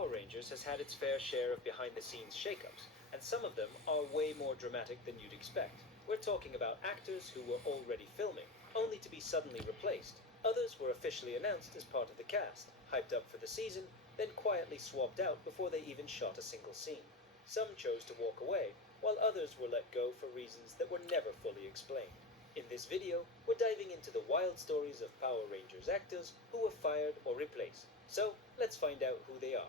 Power Rangers has had its fair share of behind-the-scenes shakeups, and some of them are way more dramatic than you'd expect. We're talking about actors who were already filming, only to be suddenly replaced. Others were officially announced as part of the cast, hyped up for the season, then quietly swapped out before they even shot a single scene. Some chose to walk away, while others were let go for reasons that were never fully explained. In this video, we're diving into the wild stories of Power Rangers actors who were fired or replaced. So, let's find out who they are.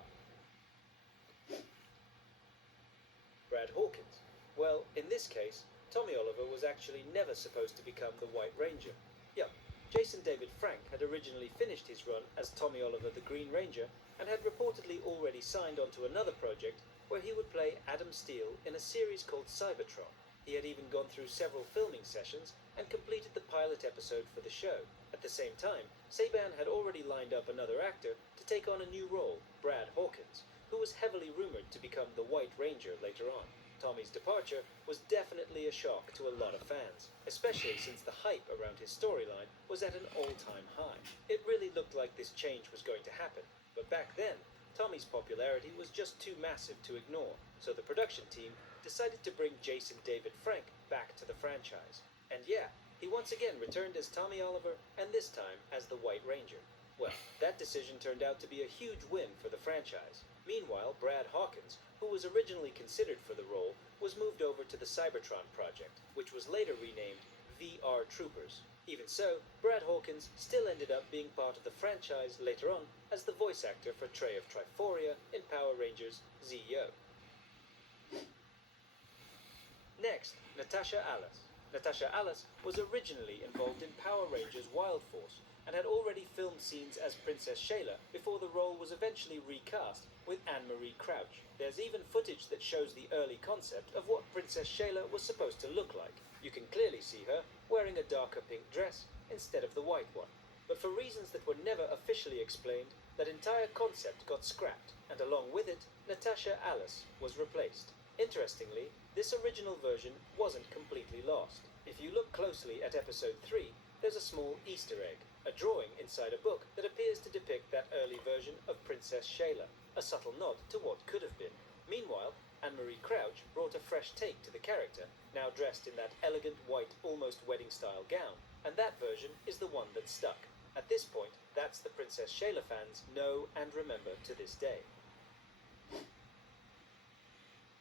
Brad Hawkins. Well, in this case, Tommy Oliver was actually never supposed to become the White Ranger. Yup, Jason David Frank had originally finished his run as Tommy Oliver the Green Ranger and had reportedly already signed onto another project where he would play Adam Steele in a series called Cybertron. He had even gone through several filming sessions and completed the pilot episode for the show. At the same time, Saban had already lined up another actor to take on a new role, Brad Hawkins, who was heavily rumored to become the White Ranger later on. Tommy's departure was definitely a shock to a lot of fans, especially since the hype around his storyline was at an all-time high. It really looked like this change was going to happen, but back then, Tommy's popularity was just too massive to ignore, so the production team decided to bring Jason David Frank back to the franchise. And yeah, he once again returned as Tommy Oliver, and this time as the White Ranger. Well, that decision turned out to be a huge win for the franchise. Meanwhile, Brad Hawkins, who was originally considered for the role, was moved over to the Cybertron project, which was later renamed VR Troopers. Even so, Brad Hawkins still ended up being part of the franchise later on as the voice actor for Trey of Triforia in Power Rangers Zeo. Next, Natasha Alice. Natasha Alice was originally involved in Power Rangers Wild Force and had already filmed scenes as Princess Shayla before the role was eventually recast with Anne-Marie Crouch. There's even footage that shows the early concept of what Princess Shayla was supposed to look like. You can clearly see her wearing a darker pink dress instead of the white one. But for reasons that were never officially explained, that entire concept got scrapped, and along with it, Natasha Alice was replaced. Interestingly, this original version wasn't completely lost. If you look closely at episode 3, there's a small Easter egg, a drawing inside a book that appears to depict that early version of Princess Shayla, a subtle nod to what could have been. Meanwhile, Anne-Marie Crouch brought a fresh take to the character, now dressed in that elegant white almost wedding-style gown, and that version is the one that stuck. At this point, that's the Princess Shayla fans know and remember to this day.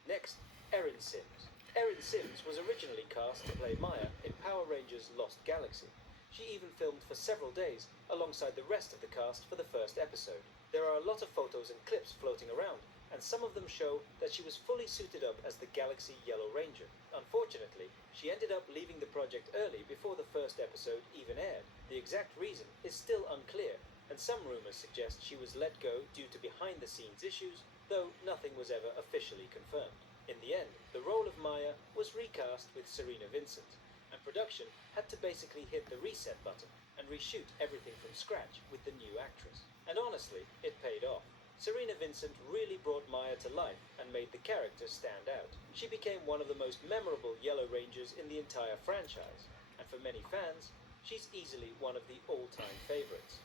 Next, Erin Sims. Erin Sims was originally cast to play Maya in Power Rangers Lost Galaxy. She even filmed for several days alongside the rest of the cast for the first episode. There are a lot of photos and clips floating around, and some of them show that she was fully suited up as the Galaxy Yellow Ranger. Unfortunately, she ended up leaving the project early before the first episode even aired. The exact reason is still unclear, and some rumors suggest she was let go due to behind-the-scenes issues, though nothing was ever officially confirmed. In the end, the role of Maya was recast with Serena Vincent, and production had to basically hit the reset button and reshoot everything from scratch with the new actress. And honestly, it paid off. Serena Vincent really brought Maya to life and made the character stand out. She became one of the most memorable Yellow Rangers in the entire franchise, and for many fans, she's easily one of the all-time favorites.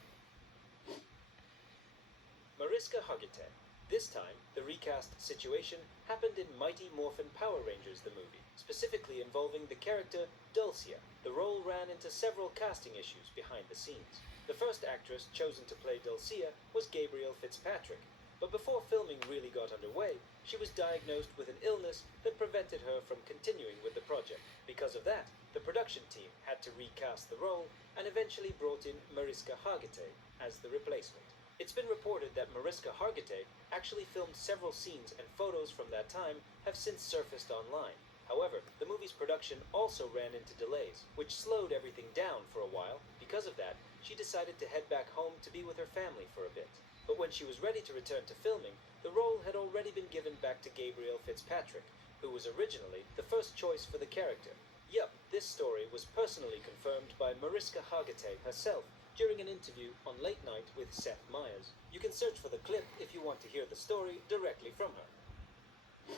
Mariska Hargitay. This time, the recast situation happened in Mighty Morphin Power Rangers the movie, specifically involving the character Dulcia. The role ran into several casting issues behind the scenes. The first actress chosen to play Dulcia was Gabrielle Fitzpatrick, but before filming really got underway, she was diagnosed with an illness that prevented her from continuing with the project. Because of that, the production team had to recast the role and eventually brought in Mariska Hargitay as the replacement. It's been reported that Mariska Hargitay actually filmed several scenes, and photos from that time have since surfaced online. However, the movie's production also ran into delays, which slowed everything down for a while. Because of that, she decided to head back home to be with her family for a bit. But when she was ready to return to filming, the role had already been given back to Gabrielle Fitzpatrick, who was originally the first choice for the character. Yup, this story was personally confirmed by Mariska Hargitay herself during an interview on Late Night with Seth Meyers. You can search for the clip if you want to hear the story directly from her.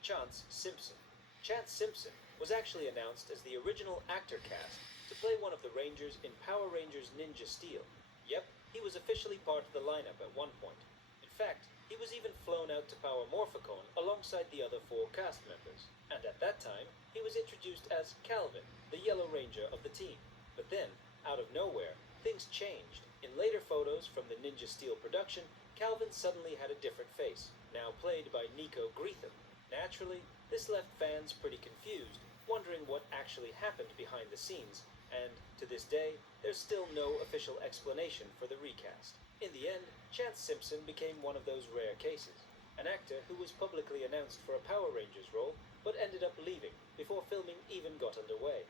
Chance Simpson. Chance Simpson was actually announced as the original actor cast to play one of the Rangers in Power Rangers Ninja Steel. Yep, he was officially part of the lineup at one point. In fact, he was even flown out to Power Morphicon alongside the other 4 cast members, and at that time, he was introduced as Calvin, the Yellow Ranger of the team. But then, out of nowhere, things changed. In later photos from the Ninja Steel production, Calvin suddenly had a different face, now played by Nico Greetham. Naturally, this left fans pretty confused, wondering what actually happened behind the scenes, and to this day, there's still no official explanation for the recast. In the end, Chance Simpson became one of those rare cases, an actor who was publicly announced for a Power Rangers role, but ended up leaving before filming even got underway.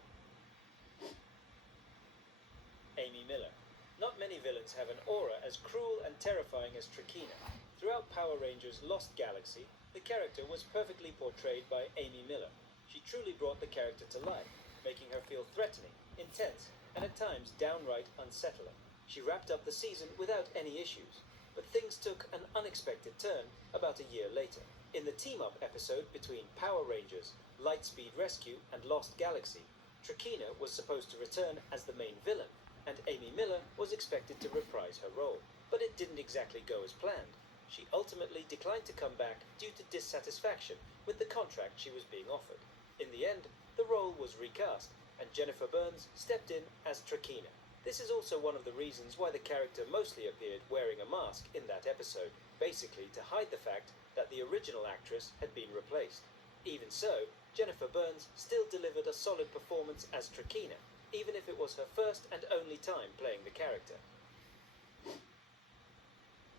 Amy Miller. Not many villains have an aura as cruel and terrifying as Trakina. Throughout Power Rangers Lost Galaxy, the character was perfectly portrayed by Amy Miller. She truly brought the character to life, making her feel threatening, intense, and at times downright unsettling. She wrapped up the season without any issues, but things took an unexpected turn about a year later. In the team-up episode between Power Rangers, Lightspeed Rescue, and Lost Galaxy, Trakina was supposed to return as the main villain, and Amy Miller was expected to reprise her role. But it didn't exactly go as planned. She ultimately declined to come back due to dissatisfaction with the contract she was being offered. In the end, the role was recast, and Jennifer Burns stepped in as Trakina. This is also one of the reasons why the character mostly appeared wearing a mask in that episode, basically to hide the fact that the original actress had been replaced. Even so, Jennifer Burns still delivered a solid performance as Trakina, even if it was her first and only time playing the character.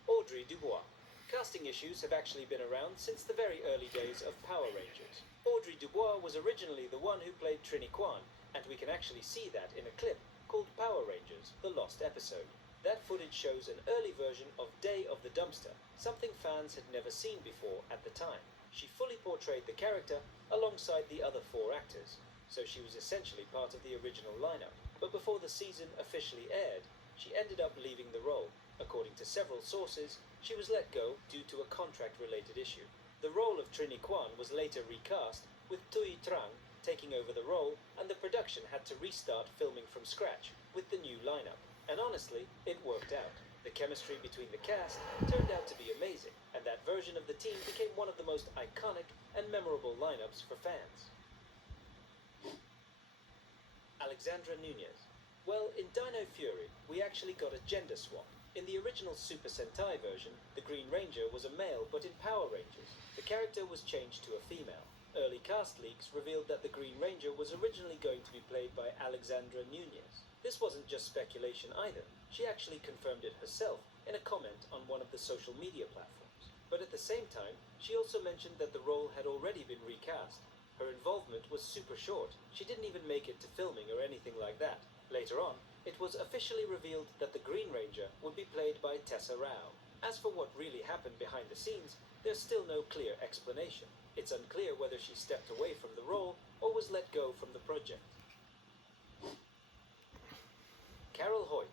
Audrey Dubois. Casting issues have actually been around since the very early days of Power Rangers. Audrey Dubois was originally the one who played Trini Kwan, and we can actually see that in a clip called Power Rangers, The Lost Episode. That footage shows an early version of Day of the Dumpster, something fans had never seen before at the time. She fully portrayed the character alongside the other 4 actors, so she was essentially part of the original lineup. But before the season officially aired, she ended up leaving the role. According to several sources, she was let go due to a contract-related issue. The role of Trini Kwan was later recast, with Tui Trang taking over the role, and the production had to restart filming from scratch with the new lineup. And honestly, it worked out. The chemistry between the cast turned out to be amazing, and that version of the team became one of the most iconic and memorable lineups for fans. Alexandra Nunez. Well, in Dino Fury, we actually got a gender swap. In the original Super Sentai version, the Green Ranger was a male, but in Power Rangers, the character was changed to a female. Early cast leaks revealed that the Green Ranger was originally going to be played by Alexandra Nunez. This wasn't just speculation either. She actually confirmed it herself in a comment on one of the social media platforms. But at the same time, she also mentioned that the role had already been recast. Her involvement was super short. She didn't even make it to filming or anything like that. Later on, it was officially revealed that the Green Ranger would be played by Tessa Rao. As for what really happened behind the scenes, there's still no clear explanation. It's unclear whether she stepped away from the role or was let go from the project. Carol Hoyt.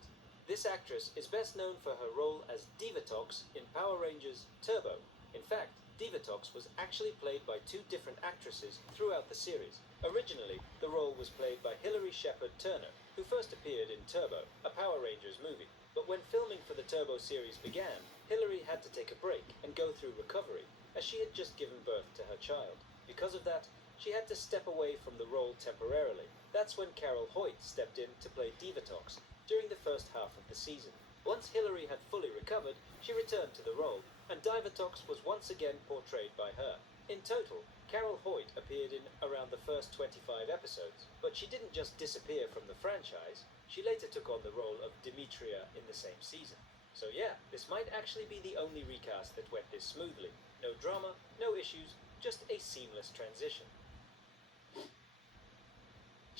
This actress is best known for her role as Divatox in Power Rangers Turbo. In fact, Divatox was actually played by 2 different actresses throughout the series. Originally, the role was played by Hilary Shepard Turner, who first appeared in Turbo, a Power Rangers movie. But when filming for the Turbo series began, Hilary had to take a break and go through recovery, as she had just given birth to her child. Because of that, she had to step away from the role temporarily. That's when Carol Hoyt stepped in to play Divatox during the first half of the season. Once Hilary had fully recovered, she returned to the role, and Divatox was once again portrayed by her. In total, Carol Hoyt appeared in around the first 25 episodes, but she didn't just disappear from the franchise. She later took on the role of Demetria in the same season. So yeah, this might actually be the only recast that went this smoothly. No drama, no issues, just a seamless transition.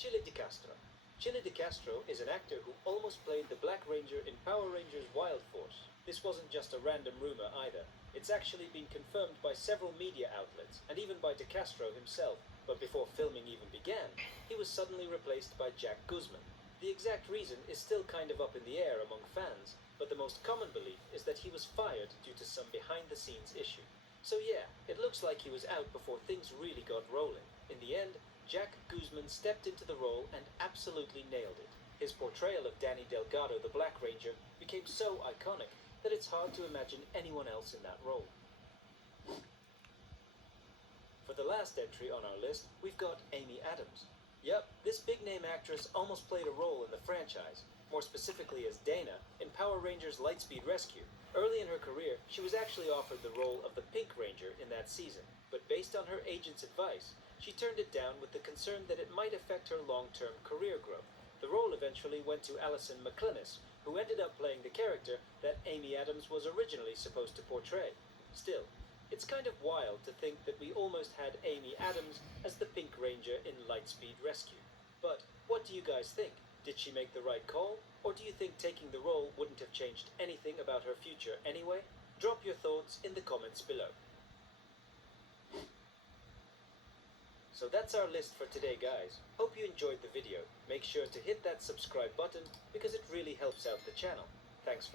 Chili De Castro. Chili De Castro is an actor who almost played the Black Ranger in Power Rangers Wild Force. This wasn't just a random rumor either. It's actually been confirmed by several media outlets, and even by De Castro himself. But before filming even began, he was suddenly replaced by Jack Guzman. The exact reason is still kind of up in the air among fans, but the most common belief is that he was fired due to some behind-the-scenes issue. So yeah, it looks like he was out before things really got rolling. In the end, Jack Guzman stepped into the role and absolutely nailed it. His portrayal of Danny Delgado, the Black Ranger, became so iconic that it's hard to imagine anyone else in that role. For the last entry on our list, we've got Amy Adams. Yep, this big-name actress almost played a role in the franchise, more specifically as Dana in Power Rangers Lightspeed Rescue. Early in her career, she was actually offered the role of the Pink Ranger in that season, but based on her agent's advice, she turned it down with the concern that it might affect her long-term career growth. The role eventually went to Alyssa who ended up playing the character that Amy Adams was originally supposed to portray. Still, it's kind of wild to think that we almost had Amy Adams as the Pink Ranger in Lightspeed Rescue. But what do you guys think? Did she make the right call? Or do you think taking the role wouldn't have changed anything about her future anyway? Drop your thoughts in the comments below. So that's our list for today, guys. Hope you enjoyed the video. Make sure to hit that subscribe button because it really helps out the channel. Thanks for